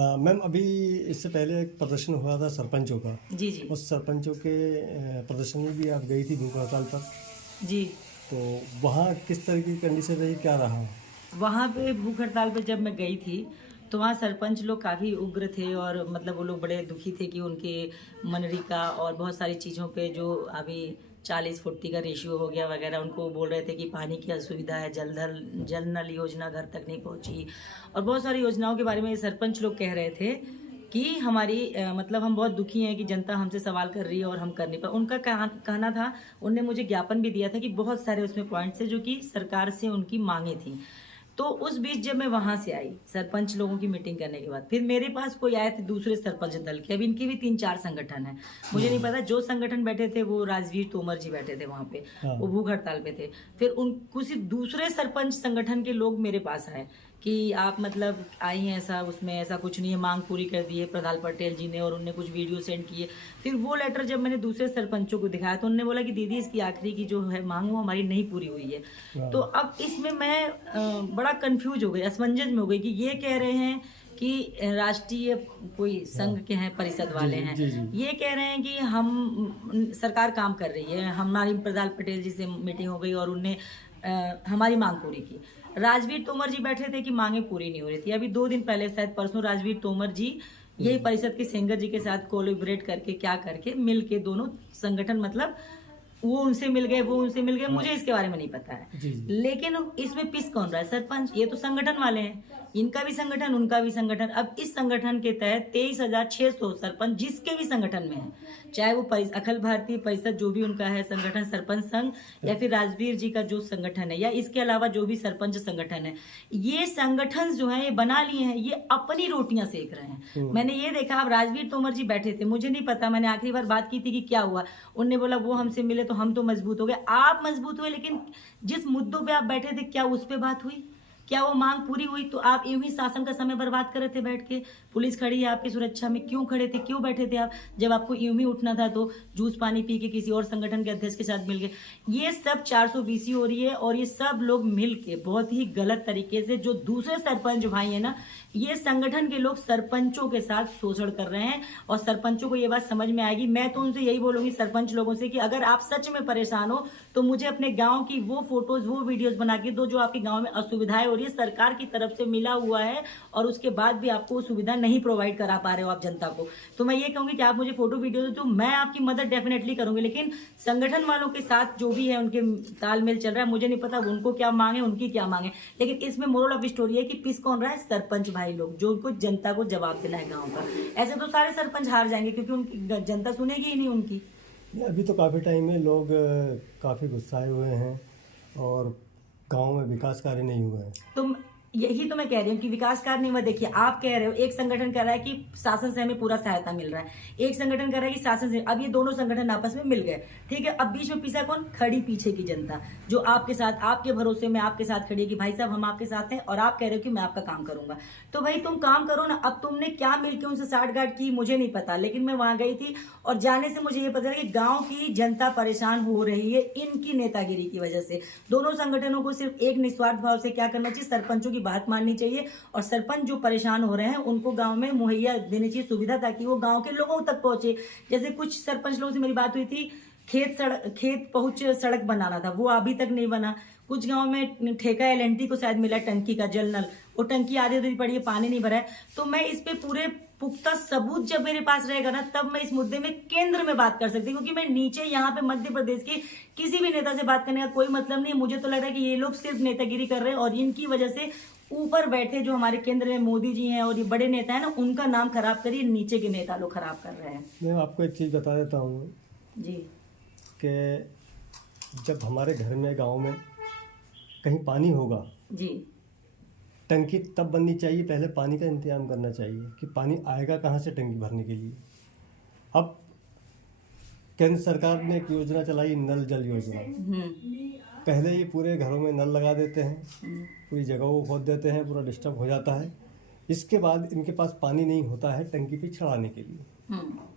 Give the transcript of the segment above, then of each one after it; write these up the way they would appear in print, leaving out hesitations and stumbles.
Ma'am अभी इससे पहले एक प्रदर्शन हुआ था सरपंचों का। जी जी उस सरपंचों के प्रदर्शन में भी आप गई थी भूख हड़ताल पर, जी। तो वहाँ किस तरह की कंडीशन रही, क्या रहा? वहाँ पे भूख हड़ताल पे जब मैं गई थी तो वहाँ सरपंच लोग काफ़ी उग्र थे और मतलब वो लोग बड़े दुखी थे कि उनके मनरेगा और बहुत सारी चीज़ों पे जो अभी 40-40 का रेशियो हो गया वगैरह, उनको बोल रहे थे कि पानी की असुविधा है, जल नल योजना घर तक नहीं पहुँची और बहुत सारी योजनाओं के बारे में सरपंच लोग कह रहे थे कि हमारी मतलब हम बहुत दुखी हैं कि जनता हमसे सवाल कर रही है और हम कर नहीं पाए। उनका कहना था, उनने मुझे ज्ञापन भी दिया था कि बहुत सारे उसमें पॉइंट्स है जो कि सरकार से उनकी मांगे थी। तो उस बीच जब मैं वहां से आई सरपंच लोगों की मीटिंग करने के बाद, फिर मेरे पास कोई आए थे दूसरे सरपंच दल के। अब इनके भी 3-4 संगठन है, मुझे नहीं पता। जो संगठन बैठे थे वो राजवीर तोमर जी बैठे थे वहां पे, वो भूख हड़ताल पे थे। फिर उन कुछ दूसरे सरपंच संगठन के लोग मेरे पास आए कि आप मतलब आई हैं, ऐसा उसमें ऐसा कुछ नहीं है, मांग पूरी कर दी है प्रधान पटेल जी ने, और उनने कुछ वीडियो सेंड किए। फिर वो लेटर जब मैंने दूसरे सरपंचों को दिखाया तो उन्होंने बोला कि दीदी इसकी आखिरी की जो है मांग वो हमारी नहीं पूरी हुई है। तो अब इसमें मैं बड़ा कंफ्यूज हो गई, असमंजस में हो गई कि ये कह रहे हैं कि राष्ट्रीय कोई संघ के हैं, परिषद वाले हैं, ये कह रहे हैं कि हम सरकार काम कर रही है, हमारी प्रधान पटेल जी से मीटिंग हो गई और उनने हमारी मांग पूरी की। राजवीर तोमर जी बैठे थे कि मांगे पूरी नहीं हो रही थी। अभी 2 दिन पहले शायद परसों राजवीर तोमर जी यही परिषद के सेंगर जी के साथ कोलैबोरेट करके क्या करके मिल के दोनों संगठन, मतलब वो उनसे मिल गए, वो उनसे मिल गए, मुझे इसके बारे में नहीं पता है। लेकिन इसमें पिस कौन रहा है? सरपंच। ये तो संगठन वाले हैं, इनका भी संगठन उनका भी संगठन। अब इस संगठन के तहत 23,600 सरपंच जिसके भी संगठन में है, चाहे वो अखिल भारतीय परिषद जो भी उनका है संगठन, सरपंच संघ, या फिर राजवीर जी का जो संगठन है, या इसके अलावा जो भी सरपंच संगठन है, ये संगठन जो है ये बना लिए हैं, ये अपनी रोटियां सेक रहे हैं। मैंने ये देखा, अब राजवीर तोमर जी बैठे थे, मुझे नहीं पता, मैंने आखिरी बार बात की थी कि क्या हुआ, उनने बोला वो हमसे मिले तो हम तो मजबूत हो गए। आप मजबूत हुए, लेकिन जिस मुद्दों पे आप बैठे थे क्या उस पे बात हुई? क्या वो मांग पूरी हुई? तो आप यूं ही शासन का समय बर्बाद कर रहे थे बैठ के। पुलिस खड़ी है आपकी सुरक्षा में, क्यों खड़े थे, क्यों बैठे थे आप? जब आपको यूं ही उठना था तो जूस पानी पी के किसी और संगठन के अध्यक्ष के साथ मिल गए। ये सब 420 हो रही है और ये सब लोग मिल के बहुत ही गलत तरीके से, जो दूसरे सरपंच भाई है ना, ये संगठन के लोग सरपंचों के साथ शोषण कर रहे हैं। और सरपंचों को ये बात समझ में आएगी। मैं तो उनसे यही बोलूंगी सरपंच लोगों से कि अगर आप सच में परेशान हो तो मुझे अपने गांव की वो फोटोज, वो वीडियोस बना के दो जो आपके गांव में असुविधाएं हो रही है, सरकार की तरफ से मिला हुआ है और उसके बाद भी आपको वो सुविधा नहीं प्रोवाइड करा पा रहे हो आप जनता को। तो मैं ये कहूंगी कि आप मुझे फोटो वीडियो दो, तो मैं आपकी मदद डेफिनेटली करूंगी। लेकिन संगठन वालों के साथ जो भी है उनके तालमेल चल रहा है, मुझे नहीं पता उनको क्या मांगे, उनकी क्या मांगे। लेकिन इसमें मोरल ऑफ स्टोरी है कि पिस कौन रहा है? सरपंच भाई लोग, जो उनको जनता को जवाब देना है गांव का। ऐसे तो सारे सरपंच हार जाएंगे क्योंकि उनकी जनता सुनेगी ही नहीं उनकी। अभी तो काफ़ी टाइम में लोग काफ़ी गुस्साए हुए हैं और गांव में विकास कार्य नहीं हुए हैं। तो यही तो मैं कह रही हूँ कि विकास कार्य नहीं हुआ। देखिए, आप कह रहे हो एक संगठन कह रहा है कि शासन से हमें पूरा सहायता मिल रहा है, एक संगठन कह रहा है कि शासन से। अब ये दोनों संगठन आपस में मिल गए, ठीक है। अब बीच में पिसा कौन? खड़ी पीछे की जनता, जो आपके साथ, आपके भरोसे में आपके साथ खड़ी है कि भाई साहब हम आपके साथ हैं, और आप कह रहे हो कि मैं आपका काम करूंगा। तो भाई तुम काम करो ना। अब तुमने क्या मिलकर उनसे साठगांठ की मुझे नहीं पता, लेकिन मैं वहां गई थी और जाने से मुझे ये पता है कि गांव की जनता परेशान हो रही है इनकी नेतागिरी की वजह से। दोनों संगठनों को सिर्फ एक निस्वार्थ भाव से क्या करना चाहिए, सरपंचों की बात माननी चाहिए और सरपंच जो परेशान हो रहे हैं उनको गांव में मुहैया देनी चाहिए सुविधा, ताकि वो गांव के लोगों तक पहुंचे। जैसे कुछ सरपंच लोगों से मेरी बात हुई थी, खेत पहुंच सड़क बनाना था, वो अभी तक नहीं बना। कुछ गांव में ठेका एलएनटी को शायद मिला टंकी का जल नल, वो टंकी आधी अधूरी पड़ी है, पानी नहीं भरा है। तो मैं इस पे पूरे पुख्ता सबूत जब मेरे पास रहेगा ना, तब मैं इस मुद्दे में केंद्र में बात कर सकती हूँ। क्योंकि मैं नीचे यहाँ पे मध्य प्रदेश के किसी भी नेता से बात करने का कोई मतलब नहीं। मुझे तो लग रहा है कि ये लोग सिर्फ नेतागिरी कर रहे हैं और इनकी वजह से ऊपर बैठे जो हमारे केंद्र में मोदी जी हैं और ये बड़े नेता है ना, उनका नाम खराब करिए, नीचे के नेता लोग खराब कर रहे हैं। मैं आपको एक चीज़ बता देता हूँ जी, कि जब हमारे घर में, गांव में कहीं पानी होगा जी, टंकी तब बननी चाहिए, पहले पानी का इंतजाम करना चाहिए कि पानी आएगा कहाँ से टंकी भरने के लिए। अब केंद्र सरकार ने एक योजना चलाई, नल जल योजना। पहले ये पूरे घरों में नल लगा देते हैं, पूरी जगहों को खोद देते हैं, पूरा डिस्टर्ब हो जाता है। इसके बाद इनके पास पानी नहीं होता है टंकी पे चढ़ाने के लिए,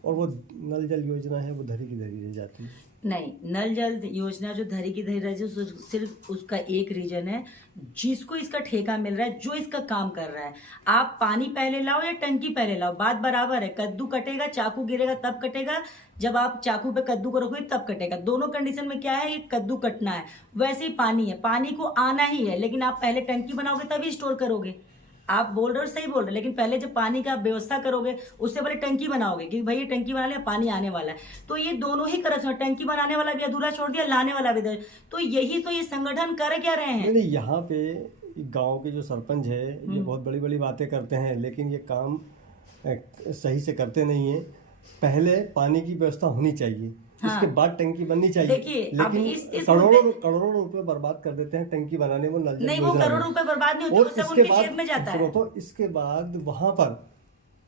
और वो नल जल योजना है वो धरी की धरी रह जाती है। नहीं, नल जल योजना जो धरी की धरी रह सिर्फ उसका एक रीजन है, जिसको इसका ठेका मिल रहा है, जो इसका काम कर रहा है। आप पानी पहले लाओ या टंकी पहले लाओ, बात बराबर है। कद्दू कटेगा, चाकू गिरेगा तब कटेगा, जब आप चाकू पे कद्दू को रखोगे तब कटेगा। दोनों कंडीशन में क्या है, ये कद्दू कटना है। वैसे ही पानी है, पानी को आना ही है, लेकिन आप पहले टंकी बनाओगे तभी स्टोर करोगे। आप बोल रहे हो, सही बोल रहे हो, लेकिन पहले जब पानी का व्यवस्था करोगे उससे पहले टंकी बनाओगे कि भाई ये टंकी बना लिया, पानी आने वाला है। तो ये दोनों ही करत हैं, टंकी बनाने वाला भी अधूरा छोड़ दिया, लाने वाला भी तो यही तो ये संगठन कर क्या रहे हैं। नहीं, यहाँ पे गांव के जो सरपंच है ये बहुत बड़ी बड़ी बातें करते हैं, लेकिन ये काम सही से करते नहीं है। पहले पानी की व्यवस्था होनी चाहिए, इसके बाद टंकी बननी चाहिए। देखिए, अब लेकिन इस करोड़ों रुपए बर्बाद कर देते हैं टंकी बनाने में, नल जल नहीं, वो योजना करोड़ में। रुपए बर्बाद नहीं होते, और वो सब इसके उनकी बाद जेब में जाता है। तो इसके बाद वहां पर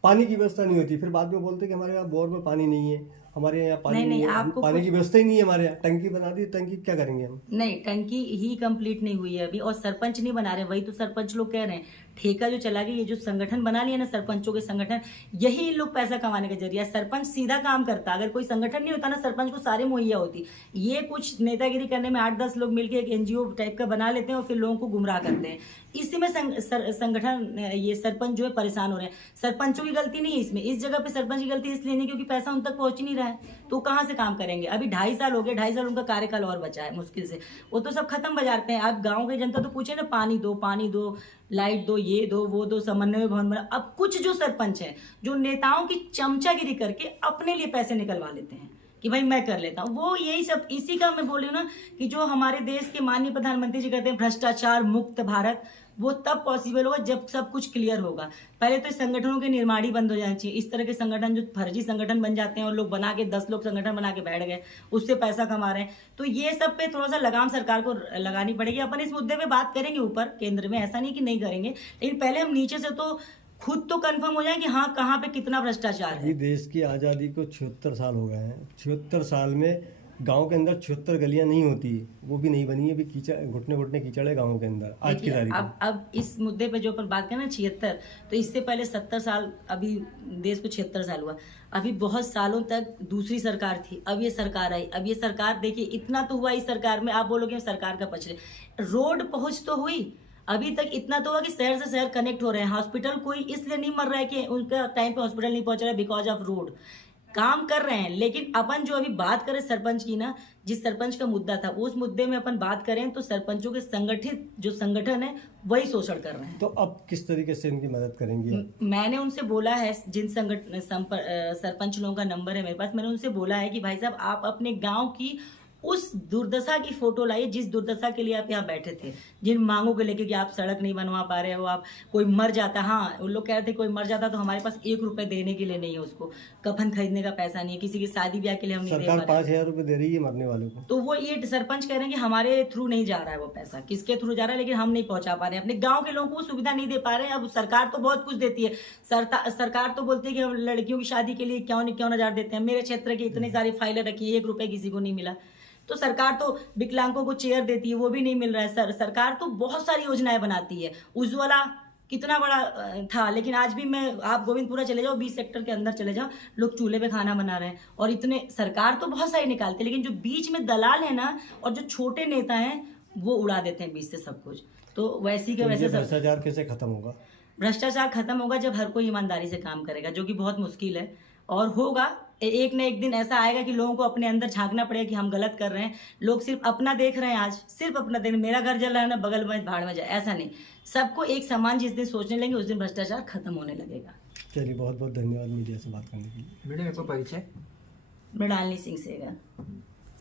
पानी की व्यवस्था नहीं होती, फिर बाद में बोलते हैं कि हमारे यहाँ बोर में पानी नहीं है, हमारे यहाँ पानी नहीं, नहीं है, आपको पानी की व्यवस्था ही नहीं है हमारे यहाँ। टंकी बना दी, टंकी क्या करेंगे हम? नहीं, टंकी ही कंप्लीट नहीं हुई है अभी, और सरपंच नहीं बना रहे। वही तो सरपंच लोग कह रहे हैं, ठेका जो चला गया, ये जो संगठन बना लिया ना सरपंचों के संगठन, यही इन लोग पैसा कमाने का जरिया। सरपंच सीधा काम करता, अगर कोई संगठन नहीं होता ना, सरपंच को सारे मुहैया होती। ये कुछ नेतागिरी करने में 8-10 लोग मिलकर एक एनजीओ टाइप का बना लेते हैं और फिर लोगों को गुमराह करते हैं। इसी में संगठन, ये सरपंच जो है परेशान हो रहे हैं। सरपंचों की गलती नहीं है इसमें, इस जगह पे सरपंच की गलती इसलिए नहीं क्योंकि पैसा उन तक पहुंच ही नहीं रहा है, तो कहाँ से काम करेंगे। अभी 2.5 साल हो गए, 2.5 साल उनका कार्यकाल और बचा है मुश्किल से, वो तो सब खत्म बाजार पे है। आप गाँव की जनता तो पूछे ना, पानी दो, लाइट दो, ये दो, वो दो, समन्वय भवन बना। अब कुछ जो सरपंच हैं, जो नेताओं की चमचागिरी करके अपने लिए पैसे निकलवा लेते हैं कि भाई मैं कर लेता हूँ, वो यही सब, इसी का मैं बोल रही हूँ ना कि जो हमारे देश के माननीय प्रधानमंत्री जी कहते हैं भ्रष्टाचार मुक्त भारत, वो तब पॉसिबल होगा जब सब कुछ क्लियर होगा। पहले तो संगठनों के निर्माण ही बंद हो जाना चाहिए। इस तरह के संगठन जो फर्जी संगठन बन जाते हैं और लोग बना के 10 लोग संगठन बना के बैठ गए, उससे पैसा कमा रहे हैं, तो ये सब पे थोड़ा सा लगाम सरकार को लगानी पड़ेगी। अपन इस मुद्दे पे बात करेंगे ऊपर केंद्र में, ऐसा नहीं कि नहीं करेंगे, लेकिन पहले हम नीचे से तो खुद तो कंफर्म हो जाए कि हाँ कहाँ पे कितना भ्रष्टाचार है। अभी देश की आज़ादी को 76 साल हो गए हैं। 76 साल में गांव के अंदर 76 गलियां नहीं होती, वो भी नहीं बनी है। अभी कीचड़, घुटने कीचड़ है गाँव के अंदर आज की तारीख में। अब इस मुद्दे पे जो अपन बात करें ना 76, तो इससे पहले 70 साल, अभी देश को 76 साल हुआ। अभी बहुत सालों तक दूसरी सरकार थी, अब ये सरकार आई। अब ये सरकार देखिए, इतना तो हुआ इस सरकार में, आप बोलोगे सरकार का पछड़े, रोड पहुंच तो हुई, अभी तक इतना तो हुआ कि शहर से शहर कनेक्ट हो रहे हैं। हॉस्पिटल कोई इसलिए नहीं मर रहा है कि उनका टाइम पे हॉस्पिटल नहीं पहुंच रहा है, बिकॉज ऑफ रोड। काम कर रहे हैं, लेकिन अपन जो अभी बात करें सरपंच की ना, जिस सरपंच का मुद्दा था उस मुद्दे में अपन बात करें तो सरपंचों के संगठित जो संगठन है वही शोषण कर रहे हैं। तो अब किस तरीके से इनकी मदद करेंगे? मैंने उनसे बोला है, जिन सरपंच लोगों का नंबर है मेरे पास, मैंने उनसे बोला है कि भाई साहब आप अपने गांव की उस दुर्दशा की फोटो लाइए जिस दुर्दशा के लिए आप यहाँ बैठे थे, जिन मांगों को लेके कि आप सड़क नहीं बनवा पा रहे हो, आप कोई मर जाता, हाँ उन लोग कह रहे थे कोई मर जाता तो हमारे पास 1 रुपए देने के लिए नहीं है, उसको कफन खरीदने का पैसा नहीं है, किसी की शादी ब्याह के लिए हम नहीं दे पा रहे। 5,000 रुपए दे रही है मरने वालों को। तो वो ये सरपंच कह रहे हैं कि हमारे थ्रू नहीं जा रहा है वो पैसा, किसके थ्रू जा रहा है, लेकिन हम नहीं पहुंचा पा रहे हैं, अपने गाँव के लोगों को सुविधा नहीं दे पा रहे हैं। अब सरकार तो बहुत कुछ देती है, सरकार तो बोलती है कि हम लड़कियों की शादी के लिए क्यों नहीं हजार देते हैं। मेरे क्षेत्र की इतनी सारी फाइलें रखी है, 1 रुपए किसी को नहीं मिला। तो सरकार तो विकलांगों को चेयर देती है, वो भी नहीं मिल रहा है। सरकार तो बहुत सारी योजनाएं बनाती है, उज्ज्वला कितना बड़ा था, लेकिन आज भी मैं, आप गोविंदपुरा चले जाओ, 20 सेक्टर के अंदर चले जाओ, लोग चूल्हे पे खाना बना रहे हैं। और इतने सरकार तो बहुत सारी निकालती है, लेकिन जो बीच में दलाल है ना और जो छोटे नेता हैं वो उड़ा देते हैं बीच से सब कुछ। तो वैसी के वैसे भ्रष्टाचार कैसे खत्म होगा? भ्रष्टाचार खत्म होगा जब हर कोई ईमानदारी से काम करेगा, जो कि बहुत मुश्किल है और होगा। एक न एक दिन ऐसा आएगा कि लोगों को अपने अंदर झांकना पड़ेगा कि हम गलत कर रहे हैं। लोग सिर्फ अपना देख रहे हैं, आज सिर्फ अपना देख, मेरा घर जल रहा है ना, बगल में भाड़ में जाए, ऐसा नहीं। सबको एक समान जिस दिन सोचने लगेंगे उस दिन भ्रष्टाचार खत्म होने लगेगा। चलिए, बहुत बहुत धन्यवाद मीडिया से बात करने के लिए। मैडम, आपका परिचय? मृणालिनी सिंह सेगा।